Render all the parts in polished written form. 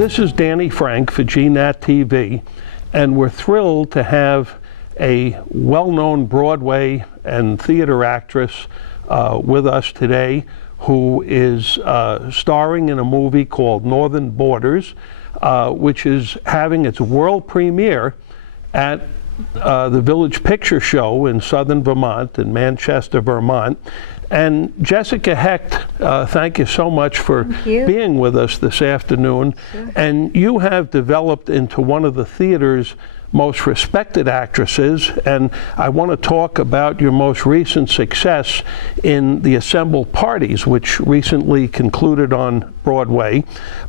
This is Danny Frank for GNAT TV, and we're thrilled to have a well-known Broadway and theater actress with us today who is starring in a movie called Northern Borders, which is having its world premiere at the Village Picture Show in southern Vermont, in Manchester, Vermont. And Jessica Hecht, thank you so much for being with us this afternoon. Sure. And you have developed into one of the theater's most respected actresses, and I want to talk about your most recent success in The Assembled Parties, which recently concluded on Broadway.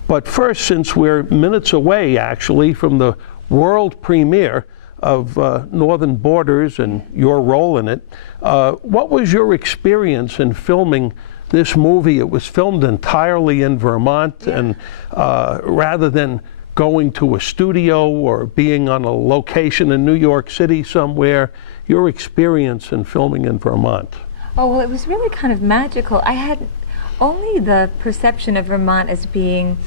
But first, since we're minutes away actually from the world premiere of Northern Borders and your role in it, what was your experience in filming this movie? It was filmed entirely in Vermont, and rather than going to a studio or being on a location in New York City somewhere, your experience in filming in Vermont? Oh, well, it was really kind of magical. I had only the perception of Vermont as being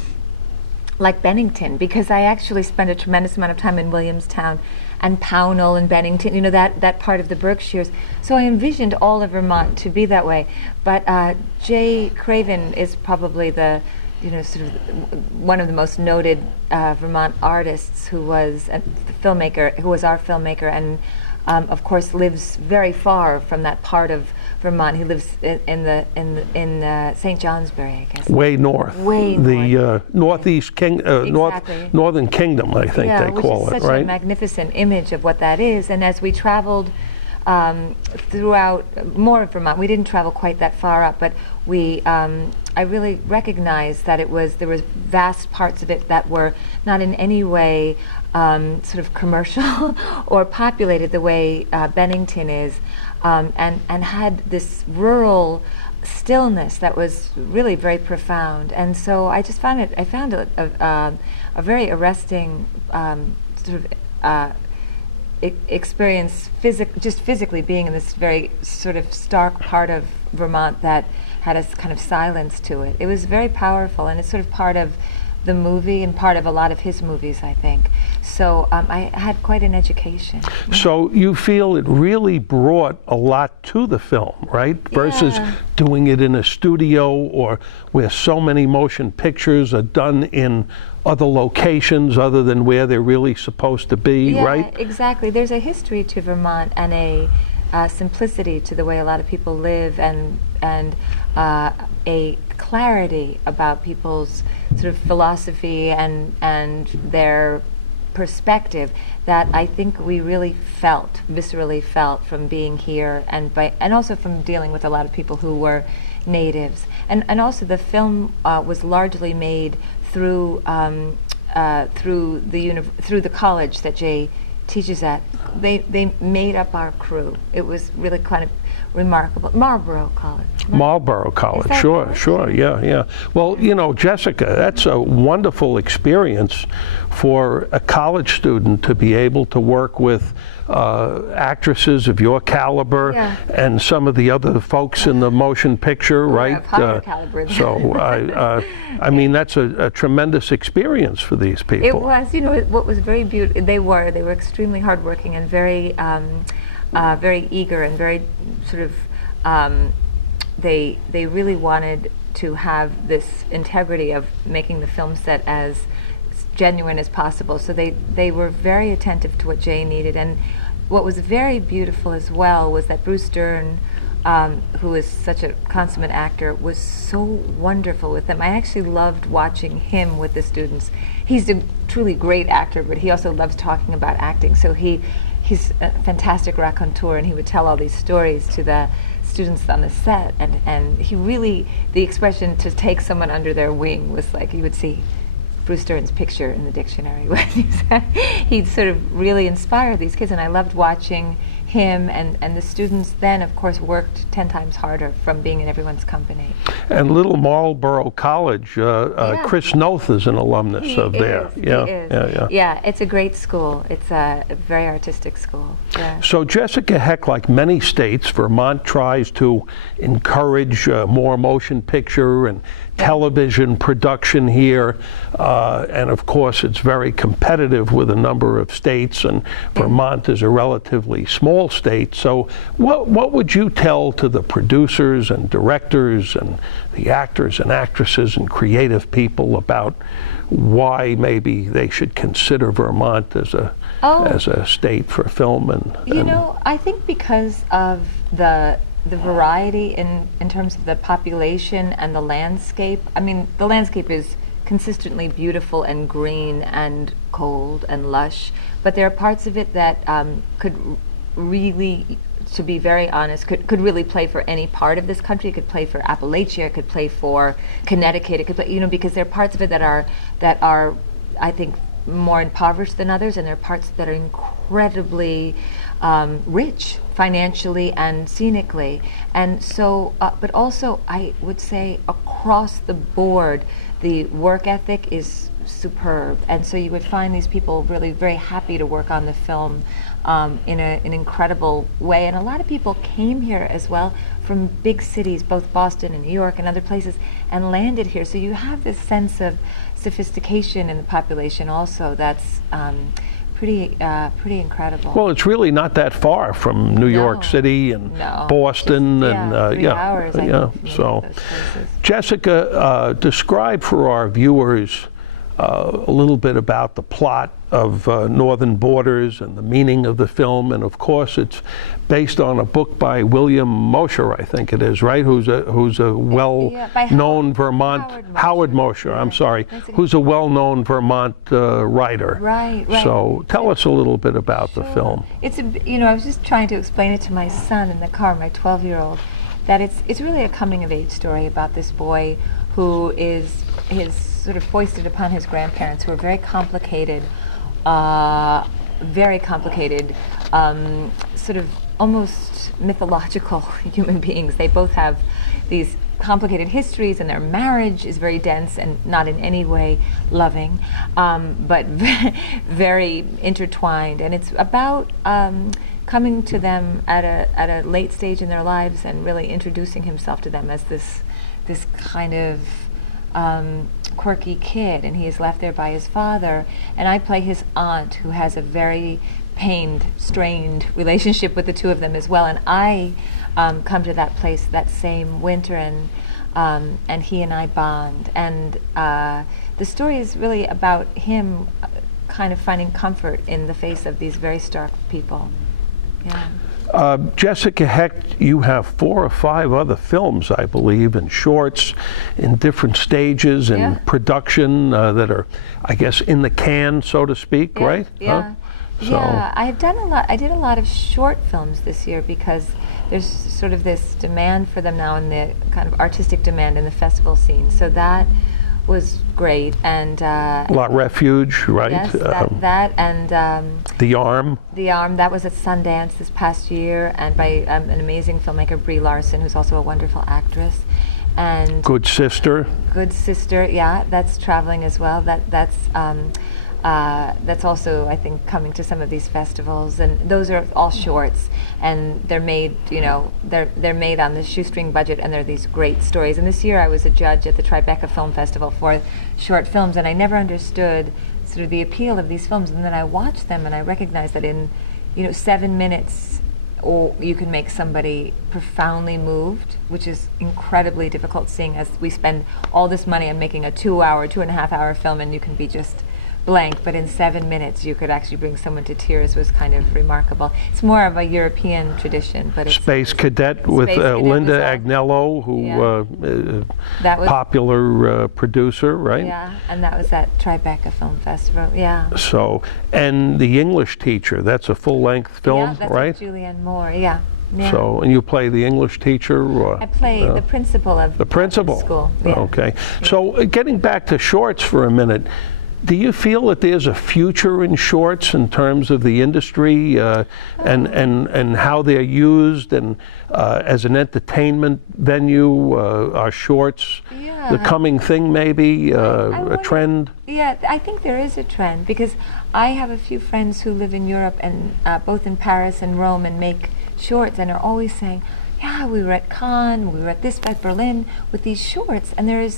like Bennington, because I actually spent a tremendous amount of time in Williamstown and Pownell and Bennington, you know, that part of the Berkshires. So I envisioned all of Vermont to be that way. But Jay Craven is probably the, you know, sort of one of the most noted Vermont artists, who was the filmmaker, who was our filmmaker, and of course lives very far from that part of Vermont. He lives in St. Johnsbury, I guess. Way north. Way north. The northeast exactly. Northern Kingdom, I think they call it, right? Which is such a magnificent image of what that is. And as we traveled throughout more of Vermont, we didn't travel quite that far up, but we I really recognized that there was vast parts of it that were not in any way sort of commercial or populated the way Bennington is, and had this rural stillness that was really very profound. And so I just found it a very arresting sort of experience, just physically being in this very sort of stark part of Vermont that had a kind of silence to it. It was very powerful, and it's sort of part of the movie and part of a lot of his movies, I think. So I had quite an education. So you feel it really brought a lot to the film, right? Versus doing it in a studio, or where so many motion pictures are done in other locations other than where they're really supposed to be, right? Yeah, exactly. There's a history to Vermont and a simplicity to the way a lot of people live, and a clarity about people's sort of philosophy and their perspective that I think we really viscerally felt from being here, and also from dealing with a lot of people who were natives. And also the film was largely made through the college that Jay teaches at. They made up our crew. It was really kind of remarkable. Marlborough College. Marlborough College, sure, yeah. Well, you know, Jessica, that's a wonderful experience for a college student to be able to work with actresses of your caliber and some of the other folks in the motion picture, right? Higher caliber. So, I mean, that's a tremendous experience for these people. It was, you know, what was very beautiful. They were extremely hardworking and very, very eager and very sort of. They really wanted to have this integrity of making the film set as genuine as possible. So they were very attentive to what Jay needed. And what was very beautiful as well was that Bruce Dern, who is such a consummate actor, was so wonderful with them. I actually loved watching him with the students. He's a truly great actor, but he also loves talking about acting. So he's a fantastic raconteur, and he would tell all these stories to the students on the set, and he really, the expression to take someone under their wing was like you would see Bruce Dern's picture in the dictionary when he sort of really inspired these kids, and I loved watching him, and the students then, of course, worked 10 times harder from being in everyone's company. And Little Marlborough College, Chris Noth is an alumnus of there. Yeah, it's a great school. It's a very artistic school. Yeah. So Jessica Hecht, like many states, Vermont tries to encourage more motion picture and television production here, and of course it's very competitive with a number of states, and Vermont is a relatively small state. So what would you tell to the producers and directors and the actors and actresses and creative people about why maybe they should consider Vermont as a state for film? I think because of the variety in terms of the population and the landscape. I mean, the landscape is consistently beautiful and green and cold and lush, but there are parts of it that could really, to be very honest, could really play for any part of this country. It could play for Appalachia, it could play for Connecticut, it could play, because there are parts of it that are, I think, more impoverished than others, and there are parts that are incredibly rich financially and scenically. And so, but also I would say across the board, the work ethic is superb. And so you would find these people really very happy to work on the film in an incredible way. And a lot of people came here as well from big cities, both Boston and New York and other places, and landed here. So you have this sense of sophistication in the population also that's pretty incredible. Well, it's really not that far from New York City and Boston, and 3 hours. So, Jessica, describe for our viewers a little bit about the plot of Northern Borders and the meaning of the film, and of course it's based on a book by William Mosher, I think it is, right? Who's a well-known Vermont Howard Mosher. I'm sorry, who's a well-known Vermont writer. Right. So tell us a little bit about the film. It's I was just trying to explain it to my son in the car, my 12-year-old, that it's really a coming-of-age story about this boy who is sort of foisted upon his grandparents, who are very complicated, sort of almost mythological human beings. They both have these complicated histories, and their marriage is very dense and not in any way loving, but very intertwined. And it's about coming to them at a late stage in their lives and really introducing himself to them as this kind of quirky kid, and he is left there by his father, and I play his aunt, who has a very pained, strained relationship with the two of them as well. And I come to that place that same winter, and he and I bond, and the story is really about him kind of finding comfort in the face of these very stark people. Jessica Hecht, you have 4 or 5 other films, I believe, and shorts in different stages in production that are, I guess, in the can, so to speak, right? Yeah. I've done a lot. I did a lot of short films this year because there's sort of this demand for them now, and the kind of artistic demand in the festival scene. So that was great. And La Refuge, right? Yes, that and The Arm. The Arm, that was at Sundance this past year, and by an amazing filmmaker, Brie Larson, who's also a wonderful actress. And Good Sister. Good Sister, yeah, that's traveling as well. That's also, I think, coming to some of these festivals, and those are all shorts, and they're made, they're made on the shoestring budget, and they're these great stories. And this year I was a judge at the Tribeca Film Festival for short films, and I never understood sort of the appeal of these films, and then I watched them and I recognized that in 7 minutes you can make somebody profoundly moved, which is incredibly difficult, seeing as we spend all this money on making a 2-hour, 2.5-hour film, and you can be just blank, but in 7 minutes you could actually bring someone to tears. Was kind of remarkable. It's more of a European tradition, but it's Space Cadet with Linda Agnello, who that was popular producer, right? Yeah, and that was at Tribeca Film Festival. Yeah. So, and The English Teacher, that's a full-length film, that's right? With Julianne Moore. Yeah. So, and you play the English teacher? Or, I play the principal of the principal. School. Okay. So, getting back to shorts for a minute, Do you feel that there's a future in shorts in terms of the industry and how they're used, and as an entertainment venue, are shorts the coming thing, maybe, a trend? Yeah, I think there is a trend, because I have a few friends who live in Europe, and both in Paris and Rome, and make shorts, and are always saying, yeah, we were at Cannes, we were at this, at Berlin, with these shorts, and they're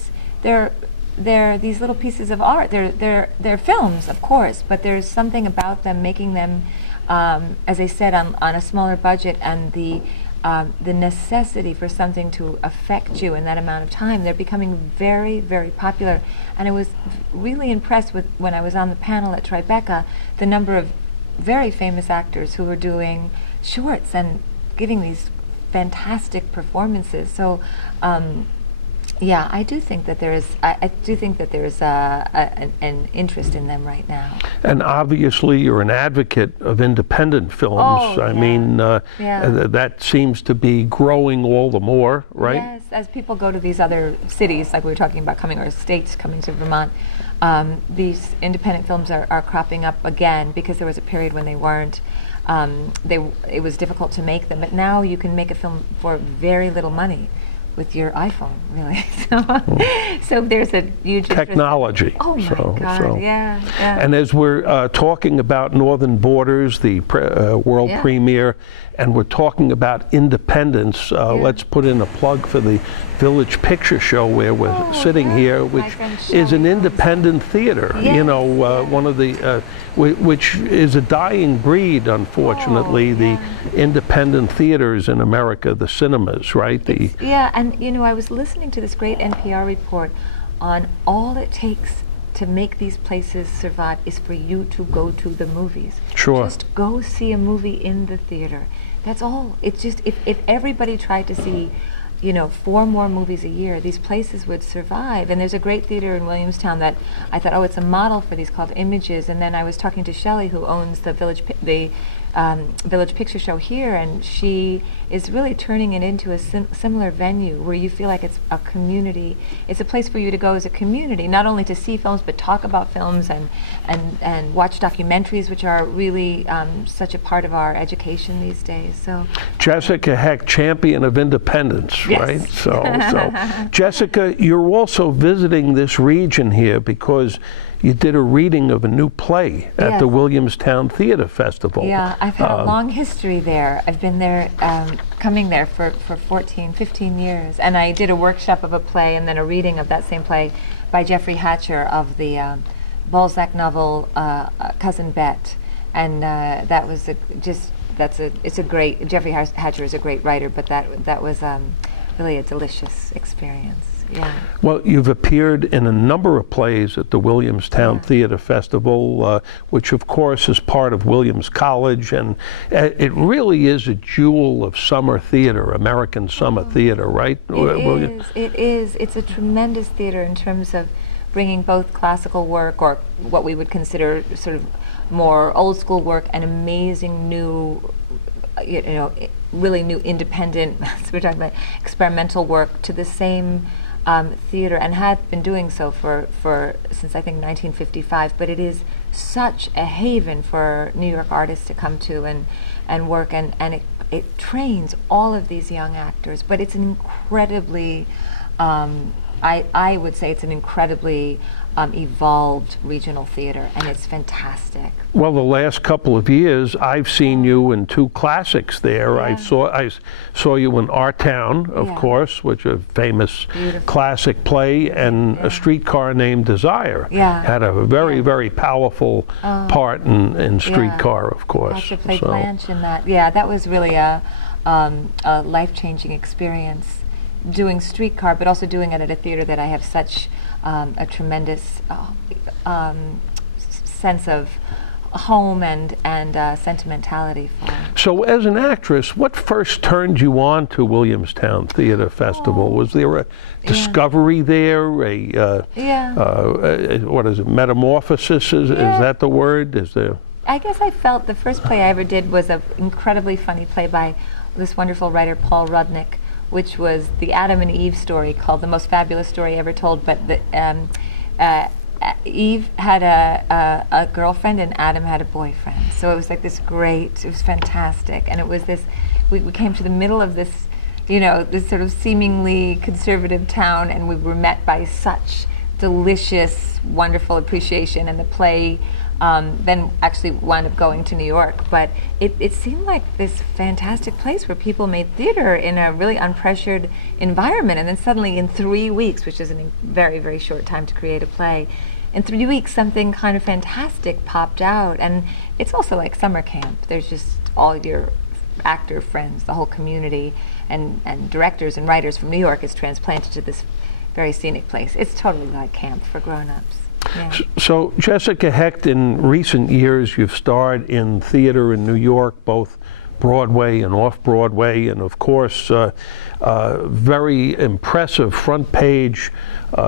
these little pieces of art. They're films, of course, but there's something about them, making them, as I said, on a smaller budget, and the necessity for something to affect you in that amount of time. They're becoming very, very popular. And I was really impressed with, when I was on the panel at Tribeca, the number of very famous actors who were doing shorts and giving these fantastic performances. So yeah, I do think that there is. I do think that there is an interest in them right now. And obviously, you're an advocate of independent films. Oh, I mean, that seems to be growing all the more, right? Yes, as people go to these other cities, like we were talking about, or states coming to Vermont, these independent films are cropping up again, because there was a period when they weren't. It was difficult to make them, but now you can make a film for very little money with your iPhone, really. So there's a huge technology. Oh my God! Yeah. And as we're talking about Northern Borders, the world premiere, and we're talking about independence, let's put in a plug for the Village Picture Show, where we're sitting here, which is an independent theater. You know, one of the which is a dying breed, unfortunately. The independent theaters in America, the cinemas, right? And you know, I was listening to this great NPR report on all it takes to make these places survive is for you to go to the movies. Sure. Just go see a movie in the theater. That's all. It's just, if everybody tried to see, you know, 4 more movies a year, these places would survive. And there's a great theater in Williamstown that I thought, oh, it's a model for these, called Images. And then I was talking to Shelley, who owns the Village Picture Show here, and she is really turning it into a similar venue where you feel like it's a community. It's a place for you to go as a community, not only to see films, but talk about films and watch documentaries, which are really such a part of our education these days. So, Jessica Hecht, champion of independence, right? So Jessica, you're also visiting this region here because you did a reading of a new play at the Williamstown Theater Festival. Yeah, I've had a long history there. I've been there, coming there for 15 years. And I did a workshop of a play and then a reading of that same play by Jeffrey Hatcher of the Balzac novel, Cousin Bet. And that was it's a great, Jeffrey Hatcher is a great writer, but that was really a delicious experience. Yeah. Well, you've appeared in a number of plays at the Williamstown Theater Festival, which of course is part of Williams College, and it really is a jewel of summer theater, American summer theater, right? It is. It's a tremendous theater in terms of bringing both classical work, or what we would consider sort of more old school work, and amazing new, you know, really new independent, so we're talking about experimental work, to the same theater, and had been doing so since I think 1955. But it is such a haven for New York artists to come to and work, and it trains all of these young actors. But it's an incredibly, I would say it's an incredibly evolved regional theater, and it's fantastic. Well, the last couple of years, I've seen you in 2 classics there. I saw you in Our Town, of course, which is a famous classic play, and A Streetcar Named Desire. Had a very, very powerful part in Streetcar, of course. Hatcher played Blanche in that. Yeah, that was really a life-changing experience, doing Streetcar, but also doing it at a theater that I have such a tremendous sense of home and sentimentality for. So as an actress, what first turned you on to Williamstown Theater Festival? Was there a discovery there, what is it, metamorphosis, is that the word? Is there? I guess I felt the first play I ever did was an incredibly funny play by this wonderful writer, Paul Rudnick, which was the Adam and Eve story, called The Most Fabulous Story Ever Told. But Eve had a girlfriend and Adam had a boyfriend. So it was like this great, it was fantastic. And it was this, we came to the middle of this, you know, this sort of seemingly conservative town, and we were met by such delicious, wonderful appreciation. And the play then actually wound up going to New York. But it seemed like this fantastic place where people made theater in a really unpressured environment. And then suddenly in 3 weeks, which is a very, very short time to create a play, in 3 weeks something kind of fantastic popped out. And it's also like summer camp. There's just all your actor friends, the whole community, and directors and writers from New York is transplanted to this very scenic place. It's totally like camp for grown-ups. Yeah. So, Jessica Hecht, in recent years, you've starred in theater in New York, both Broadway and off-Broadway, and of course, very impressive front-page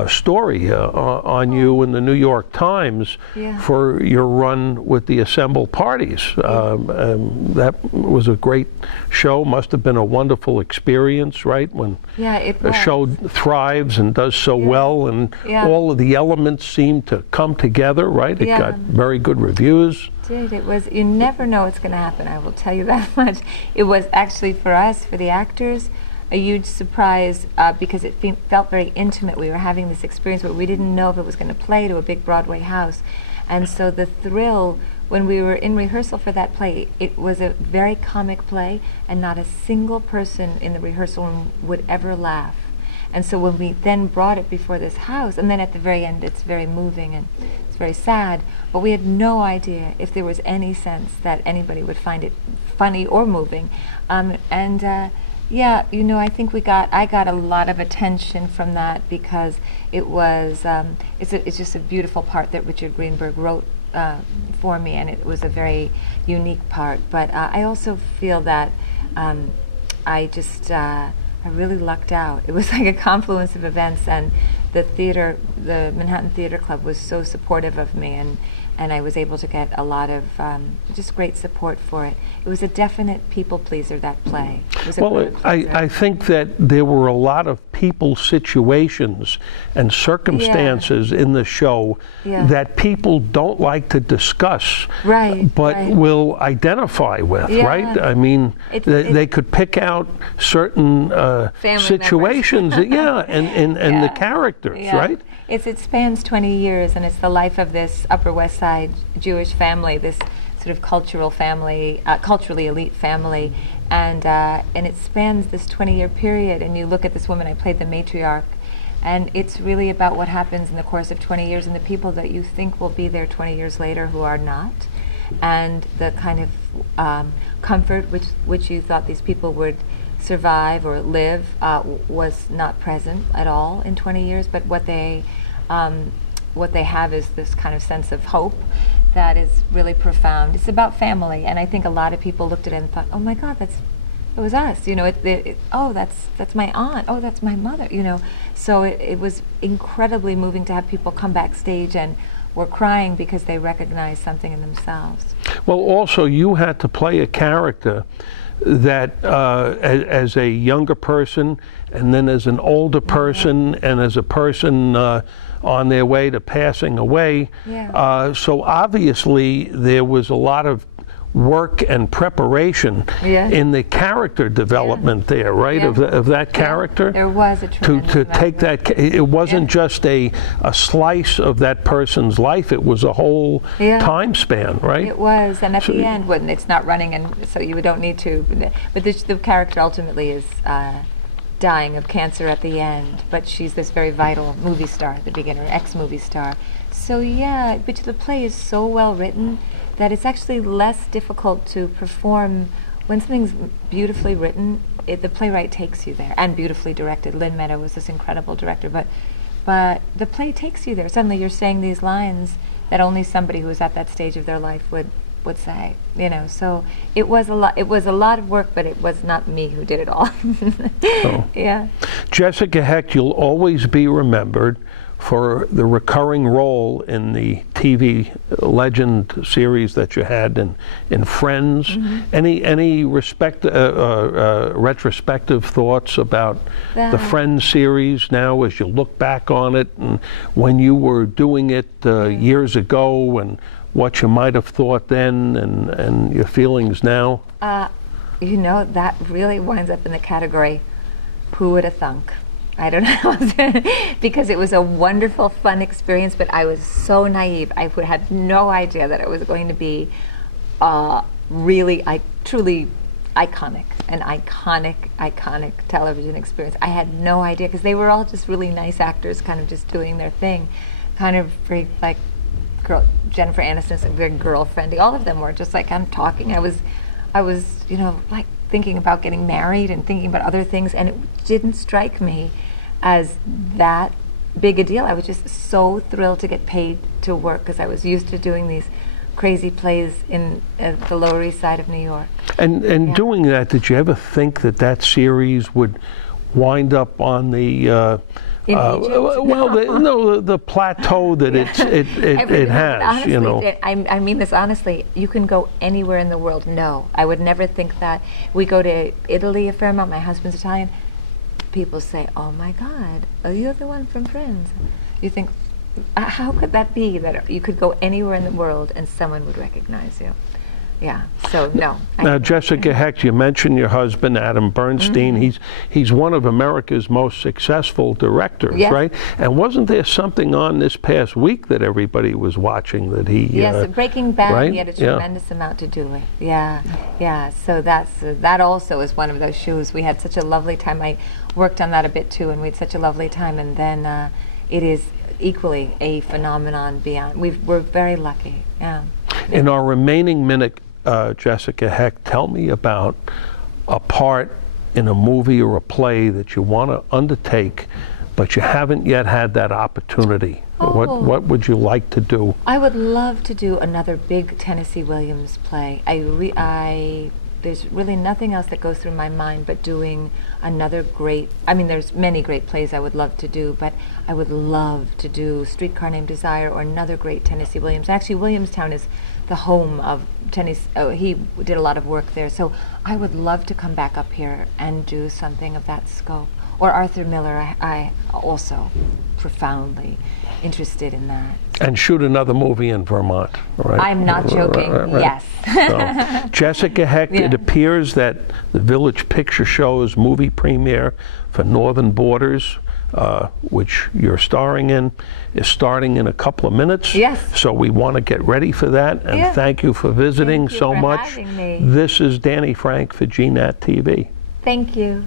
story on you in the New York Times for your run with the Assemble Parties. That was a great show, must have been a wonderful experience, right? When a show thrives and does so well, and all of the elements seem to come together, right? It got very good reviews. It was, you never know what's going to happen, I will tell you that much. It was actually for us, for the actors, a huge surprise because it felt very intimate. We were having this experience where we didn't know if it was going to play to a big Broadway house. And so the thrill, when we were in rehearsal for that play, it was a very comic play, and not a single person in the rehearsal room would ever laugh. And so when we then brought it before this house, and then at the very end it's very moving and it's very sad, but we had no idea if there was any sense that anybody would find it funny or moving. Yeah, you know, I think I got a lot of attention from that because it was, it's just a beautiful part that Richard Greenberg wrote for me, and it was a very unique part. But I also feel that I really lucked out. It was like a confluence of events, and the Manhattan Theater Club was so supportive of me, and I was able to get a lot of just great support for it. It was a definite people pleaser, that play. It was I think that there were a lot of people situations and circumstances in the show that people don't like to discuss, but will identify with, right? I mean, they could pick out certain situations, and the characters, right? It spans 20 years, and it's the life of this Upper West Side Jewish family, this sort of cultural family, culturally elite family, and it spans this 20-year period. And you look at this woman, I played the matriarch, and it's really about what happens in the course of 20 years and the people that you think will be there 20 years later who are not, and the kind of comfort which you thought these people would survive or live was not present at all in 20 years, but what they have is this kind of sense of hope that is really profound. It's about family, and I think a lot of people looked at it and thought, oh my God, it was us, you know, oh, that's my aunt, oh, that's my mother, you know. So it was incredibly moving to have people come backstage and were crying because they recognized something in themselves. Well, also you had to play a character that as a younger person, and then as an older person, and as a person on their way to passing away. So obviously there was a lot of work and preparation in the character development there, right? Of that character. There was a tremendous to take that. It wasn't just a slice of that person's life. It was a whole time span, right? It was, and at the end, when it's not running, and so you don't need to. But the character ultimately is dying of cancer at the end, but she's this very vital movie star at the beginning, ex-movie star. So but the play is so well written that it's actually less difficult to perform when something's beautifully written. The playwright takes you there, and beautifully directed. Lynn Meadow was this incredible director, but the play takes you there. Suddenly you're saying these lines that only somebody who was at that stage of their life would say, you know. So it was a lot of work, but it was not me who did it all. Jessica Hecht, you'll always be remembered for the recurring role in the TV Legend series that you had in Friends. Any retrospective thoughts about the Friends series now as you look back on it, and when you were doing it years ago, and what you might have thought then, and your feelings now? You know, that really winds up in the category, who would have thunk? I don't know, because it was a wonderful, fun experience, but I was so naive. I had no idea that it was going to be really, truly iconic, an iconic television experience. I had no idea, because they were all just really nice actors, kind of just doing their thing, kind of very, like, Jennifer Aniston's very girlfriendy. All of them were just like, I'm talking. I was, you know, like thinking about getting married and thinking about other things, and it didn't strike me as that big a deal. I was just so thrilled to get paid to work, because I was used to doing these crazy plays in the Lower East Side of New York. And doing that, did you ever think that that series would wind up on the the plateau that it has? Honestly, you know, I mean this honestly. You can go anywhere in the world. No, I would never think that. We go to Italy a fair amount. My husband's Italian. People say, "Oh my God, are you the one from Friends?" You think, how could that be, that you could go anywhere in the world and someone would recognize you? Yeah, so no. Now, Jessica Hecht, you mentioned your husband, Adam Bernstein. He's one of America's most successful directors, right? And wasn't there something on this past week that everybody was watching that he... Yes, Breaking Bad, right? He had a tremendous amount to do with. Yeah, so that also is one of those shoes. We had such a lovely time. I worked on that a bit too, and we had such a lovely time, and then it is equally a phenomenon beyond. We're very lucky, yeah. In our remaining minute, Jessica Hecht, tell me about a part in a movie or a play that you want to undertake, but you haven't yet had that opportunity. What would you like to do? I would love to do another big Tennessee Williams play. There's really nothing else that goes through my mind but doing another great, I mean, there's many great plays I would love to do, but I would love to do Streetcar Named Desire or another great Tennessee Williams. Actually, Williamstown is the home of Tennessee. He did a lot of work there, so I would love to come back up here and do something of that scope. Or Arthur Miller, I also profoundly interested in that. And shoot another movie in Vermont, right? I'm not joking, yes. So, Jessica Hecht, it appears that the Village Picture Show's movie premiere for Northern Borders, which you're starring in, is starting in a couple of minutes. Yes. So we want to get ready for that, and thank you for visiting so much. Having me. This is Danny Frank for GNAT TV. Thank you.